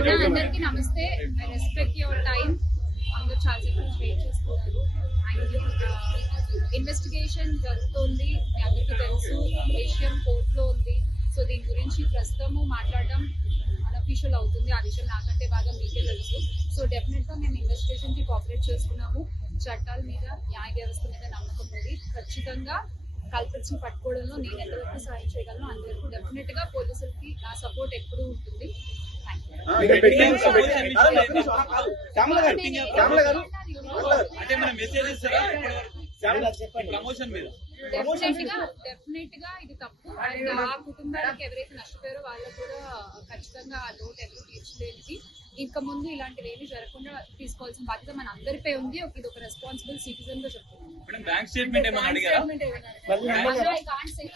అందరికీ నమస్తే. I respect your time. అందరూ చాలాసేపు వెయిట్ చేస్తున్నారు. ఇన్వెస్టిగేషన్ జరుగుతుంది, మీ అందరికీ తెలుసు. విషయం కోర్టులో ఉంది. సో దీని గురించి ప్రస్తుతము మాట్లాడడం అన్అఫీషియల్ అవుతుంది. ఆ విషయం నాకంటే బాగా మీకే తెలుసు. సో డెఫినెట్గా మేము ఇన్వెస్టిగేషన్కి కోఆపరేట్ చేస్తున్నాము. చట్టాల మీద, న్యాయ వ్యవస్థ మీద నమ్మకం ఉంది. ఖచ్చితంగా కల్పిట్స్ని పట్టుకోవడంలో నేను ఎంతవరకు సాయం చేయగలను అంతవరకు డెఫినెట్ గా పోలీసులకి నా సపోర్ట్ ఎప్పుడూ ఉంటుంది. డెఫినెట్ గా ఇది తప్పు. అండ్ ఆ కుటుంబానికి ఎవరైతే నష్టపోయారో వాళ్ళకు కూడా ఖచ్చితంగా ఆ లోటు ఎవరు తీర్చలేనిది. ఇంకా ముందు ఇలాంటివి ఏమి జరగకుండా తీసుకోవాల్సిన బాధ్యత మన అందరిపై ఉంది. ఇది ఒక రెస్పాన్సిబుల్ సిటిజన్ గా చెప్తున్నాను. Bank statement I can't say.